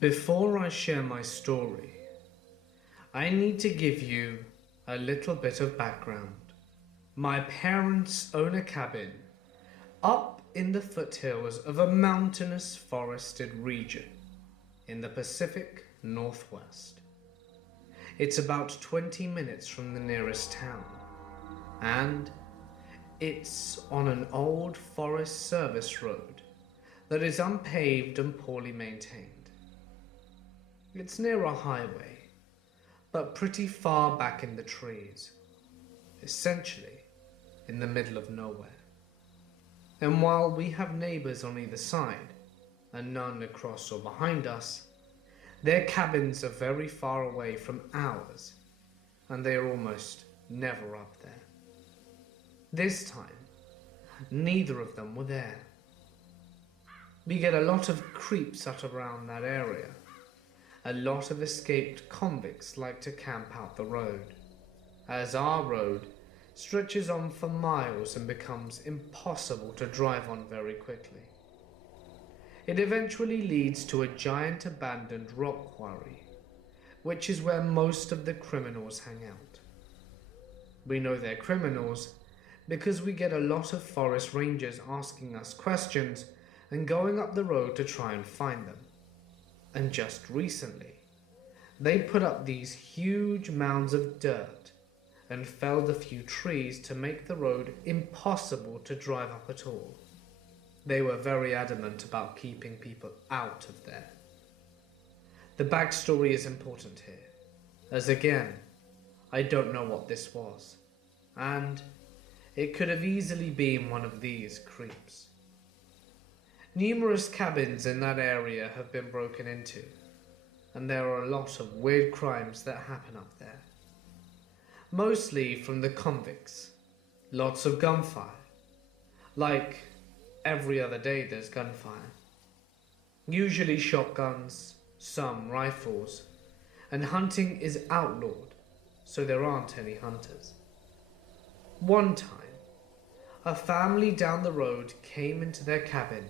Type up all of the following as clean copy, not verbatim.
Before I share my story, I need to give you a little bit of background. My parents own a cabin up in the foothills of a mountainous forested region in the Pacific Northwest. It's about 20 minutes from the nearest town, and it's on an old Forest Service road that is unpaved and poorly maintained. It's near a highway, but pretty far back in the trees, essentially in the middle of nowhere. And while we have neighbors on either side, and none across or behind us, their cabins are very far away from ours, and they are almost never up there. This time, neither of them were there. We get a lot of creeps out around that area. A lot of escaped convicts like to camp out the road, as our road stretches on for miles and becomes impossible to drive on very quickly. It eventually leads to a giant abandoned rock quarry, which is where most of the criminals hang out. We know they're criminals because we get a lot of forest rangers asking us questions and going up the road to try and find them. And just recently, they put up these huge mounds of dirt and felled a few trees to make the road impossible to drive up at all. They were very adamant about keeping people out of there. The backstory is important here, as again, I don't know what this was, and it could have easily been one of these creeps. Numerous cabins in that area have been broken into, and there are a lot of weird crimes that happen up there. Mostly from the convicts. Lots of gunfire. Like every other day there's gunfire. Usually shotguns, some rifles, and hunting is outlawed, so there aren't any hunters. One time, a family down the road came into their cabin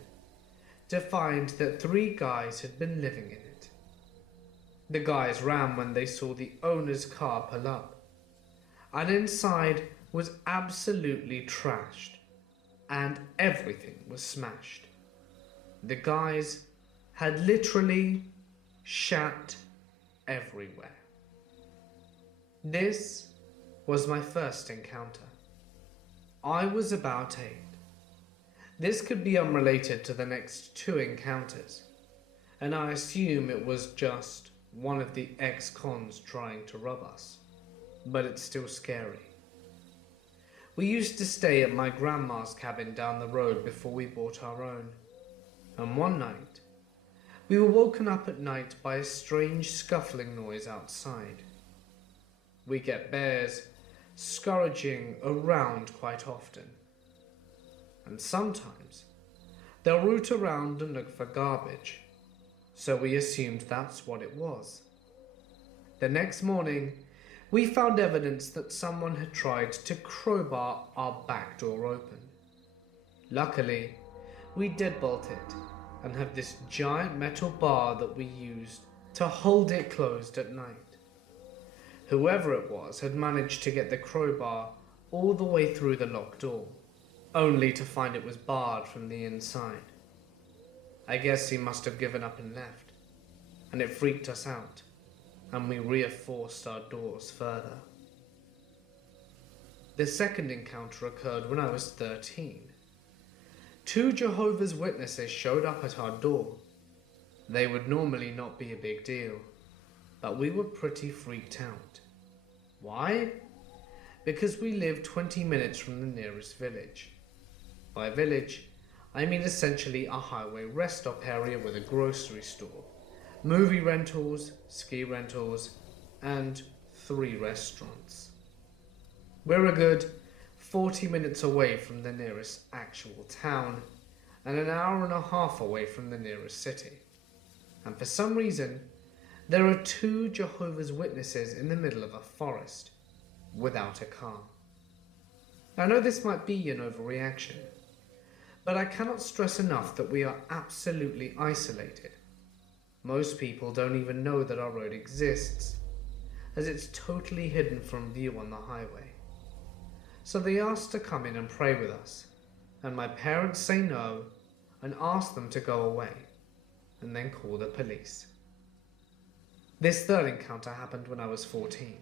to find that 3 guys had been living in it. The guys ran when they saw the owner's car pull up, and inside was absolutely trashed, and everything was smashed. The guys had literally shat everywhere. This was my first encounter. I was about 8. This could be unrelated to the next 2 encounters, and I assume it was just one of the ex-cons trying to rob us, but it's still scary. We used to stay at my grandma's cabin down the road before we bought our own, and one night, we were woken up at night by a strange scuffling noise outside. We get bears scurrying around quite often, and sometimes they'll root around and look for garbage, so we assumed that's what it was. The next morning, we found evidence that someone had tried to crowbar our back door open. Luckily, we deadbolt it and have this giant metal bar that we used to hold it closed at night. Whoever it was had managed to get the crowbar all the way through the locked door, only to find it was barred from the inside. I guess he must have given up and left, and it freaked us out, and we reinforced our doors further. The second encounter occurred when I was 13. 2 Jehovah's Witnesses showed up at our door. They would normally not be a big deal, but we were pretty freaked out. Why? Because we lived 20 minutes from the nearest village. By village, I mean essentially a highway rest stop area with a grocery store, movie rentals, ski rentals, and 3 restaurants. We're a good 40 minutes away from the nearest actual town, and an hour and a half away from the nearest city. And for some reason, there are 2 Jehovah's Witnesses in the middle of a forest, without a car. I know this might be an overreaction, but I cannot stress enough that we are absolutely isolated. Most people don't even know that our road exists, as it's totally hidden from view on the highway. So they asked to come in and pray with us, and my parents say no and ask them to go away, and then call the police. This third encounter happened when I was 14.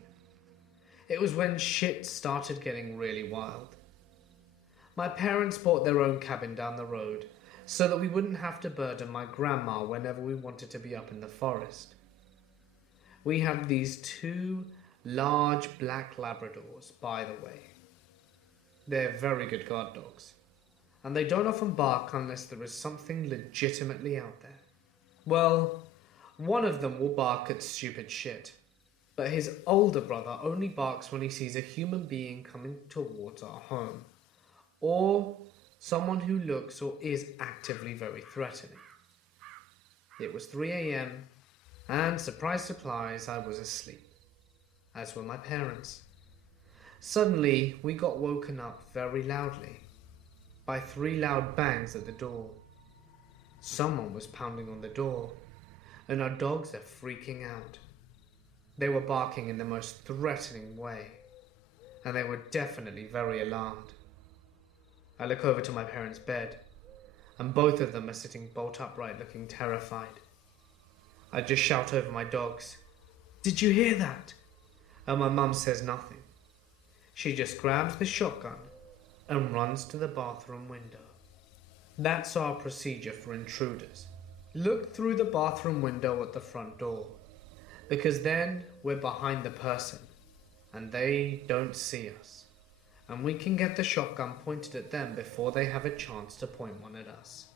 It was when shit started getting really wild. My parents bought their own cabin down the road so that we wouldn't have to burden my grandma whenever we wanted to be up in the forest. We have these two large black Labradors, by the way. They're very good guard dogs, and they don't often bark unless there is something legitimately out there. Well, one of them will bark at stupid shit, but his older brother only barks when he sees a human being coming towards our home, or someone who looks or is actively very threatening. It was 3 a.m. and surprise, surprise, I was asleep, as were my parents. Suddenly, we got woken up very loudly by 3 loud bangs at the door. Someone was pounding on the door, and our dogs are freaking out. They were barking in the most threatening way, and they were definitely very alarmed. I look over to my parents' bed, and both of them are sitting bolt upright looking terrified. I just shout over my dogs, "Did you hear that?" And my mum says nothing. She just grabs the shotgun and runs to the bathroom window. That's our procedure for intruders. Look through the bathroom window at the front door, because then we're behind the person and they don't see us, and we can get the shotgun pointed at them before they have a chance to point one at us.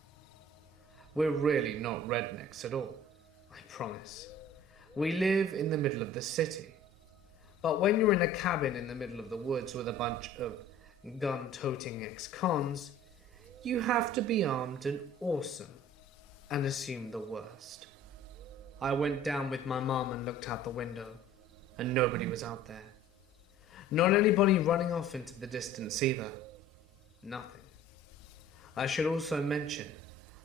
We're really not rednecks at all, I promise. We live in the middle of the city, but when you're in a cabin in the middle of the woods with a bunch of gun-toting ex-cons, you have to be armed and awesome and assume the worst. I went down with my mum and looked out the window, and nobody was out there. Not anybody running off into the distance either. Nothing. I should also mention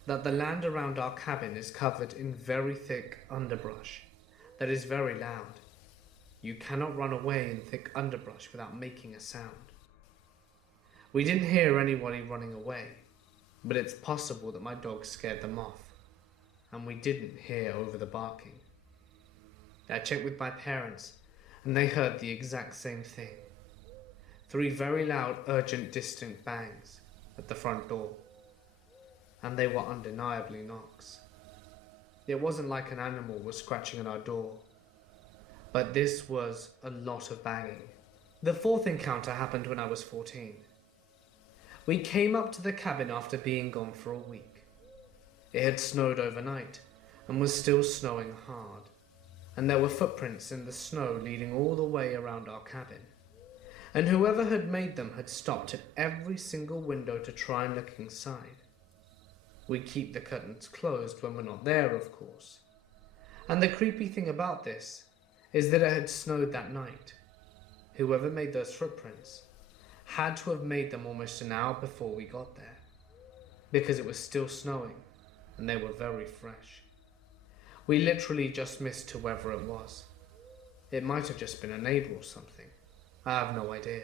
that the land around our cabin is covered in very thick underbrush that is very loud. You cannot run away in thick underbrush without making a sound. We didn't hear anybody running away, but it's possible that my dogs scared them off, and we didn't hear over the barking. I checked with my parents, and they heard the exact same thing. 3 very loud, urgent, distant bangs at the front door, and they were undeniably knocks. It wasn't like an animal was scratching at our door, but this was a lot of banging. The fourth encounter happened when I was 14. We came up to the cabin after being gone for a week. It had snowed overnight and was still snowing hard, and there were footprints in the snow leading all the way around our cabin. And whoever had made them had stopped at every single window to try and look inside. We keep the curtains closed when we're not there, of course. And the creepy thing about this is that it had snowed that night. Whoever made those footprints had to have made them almost an hour before we got there, because it was still snowing and they were very fresh. We literally just missed whoever it was. It might have just been a neighbor or something. I have no idea.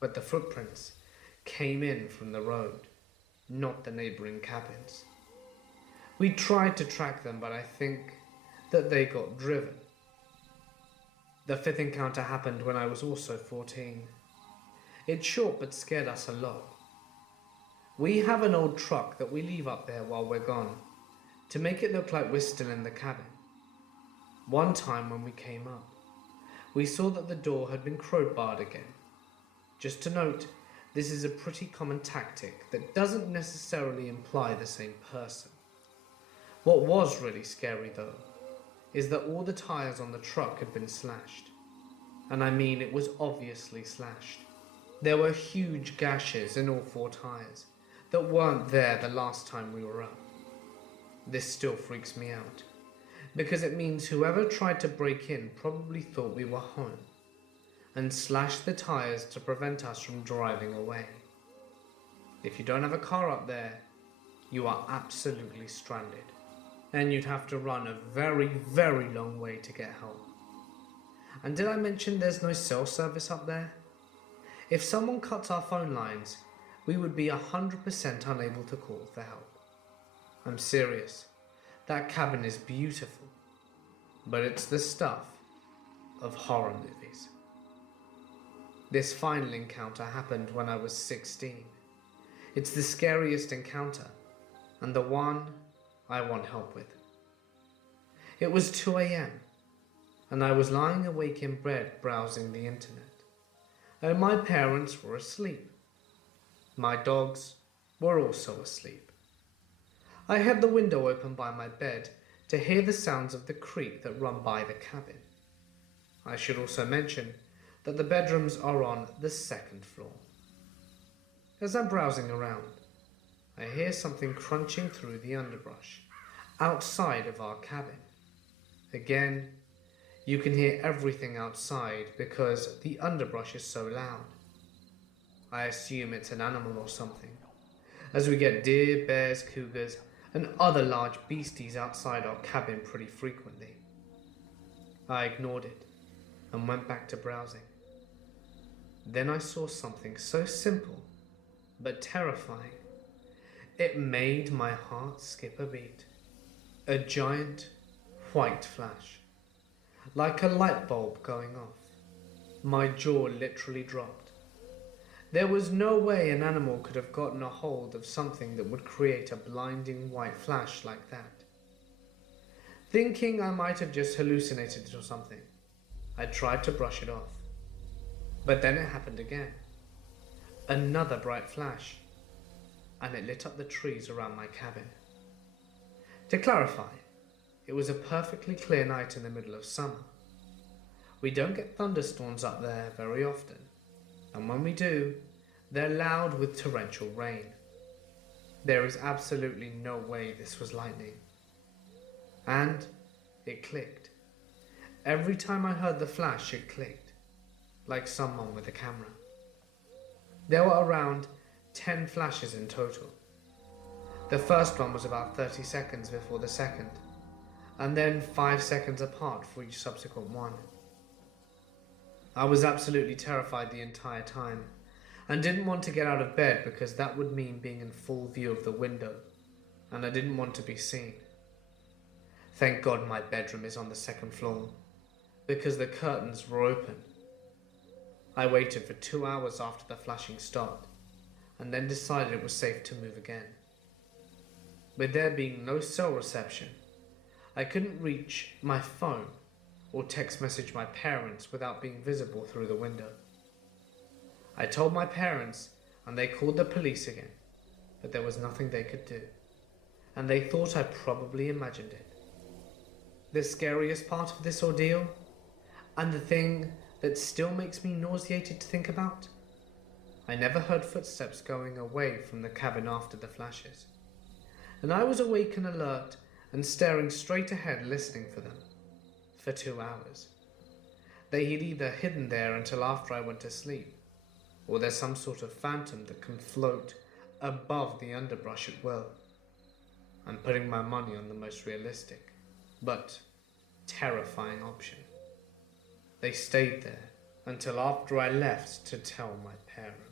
But the footprints came in from the road, not the neighboring cabins. We tried to track them, but I think that they got driven. The fifth encounter happened when I was also 14. It's short but scared us a lot. We have an old truck that we leave up there while we're gone, to make it look like we're still in the cabin. One time when we came up, we saw that the door had been crowbarred again. Just to note, this is a pretty common tactic that doesn't necessarily imply the same person. What was really scary though, is that all the tires on the truck had been slashed. And I mean it was obviously slashed. There were huge gashes in all 4 tires that weren't there the last time we were up. This still freaks me out, because it means whoever tried to break in probably thought we were home and slashed the tires to prevent us from driving away. If you don't have a car up there, you are absolutely stranded. and you'd have to run a very, very long way to get help. And did I mention there's no cell service up there? If someone cuts our phone lines, we would be 100% unable to call for help. I'm serious. That cabin is beautiful, but it's the stuff of horror movies. This final encounter happened when I was 16. It's the scariest encounter, and the one I want help with. It was 2 a.m., and I was lying awake in bed browsing the internet, and my parents were asleep. My dogs were also asleep. I had the window open by my bed to hear the sounds of the creek that run by the cabin. I should also mention that the bedrooms are on the second floor. As I'm browsing around, I hear something crunching through the underbrush outside of our cabin. Again, you can hear everything outside because the underbrush is so loud. I assume it's an animal or something, as we get deer, bears, cougars, and other large beasties outside our cabin pretty frequently. I ignored it and went back to browsing. Then I saw something so simple but terrifying. It made my heart skip a beat. A giant white flash, like a light bulb going off. My jaw literally dropped. There was no way an animal could have gotten a hold of something that would create a blinding white flash like that. Thinking I might have just hallucinated it or something, I tried to brush it off. But then it happened again. Another bright flash, and it lit up the trees around my cabin. To clarify, it was a perfectly clear night in the middle of summer. We don't get thunderstorms up there very often, and when we do, they're loud with torrential rain. There is absolutely no way this was lightning. And it clicked. Every time I heard the flash, it clicked, like someone with a camera. There were around 10 flashes in total. The first one was about 30 seconds before the second, and then 5 seconds apart for each subsequent one. I was absolutely terrified the entire time, and didn't want to get out of bed because that would mean being in full view of the window, and I didn't want to be seen. Thank God my bedroom is on the second floor, because the curtains were open. I waited for 2 hours after the flashing stopped, and then decided it was safe to move again. With there being no cell reception, I couldn't reach my phone or text message my parents without being visible through the window. I told my parents, and they called the police again, but there was nothing they could do, and they thought I probably imagined it. The scariest part of this ordeal, and the thing that still makes me nauseated to think about, I never heard footsteps going away from the cabin after the flashes, and I was awake and alert and staring straight ahead listening for them for 2 hours. They had either hidden there until after I went to sleep, or there's some sort of phantom that can float above the underbrush at will. I'm putting my money on the most realistic, but terrifying option. They stayed there until after I left to tell my parents.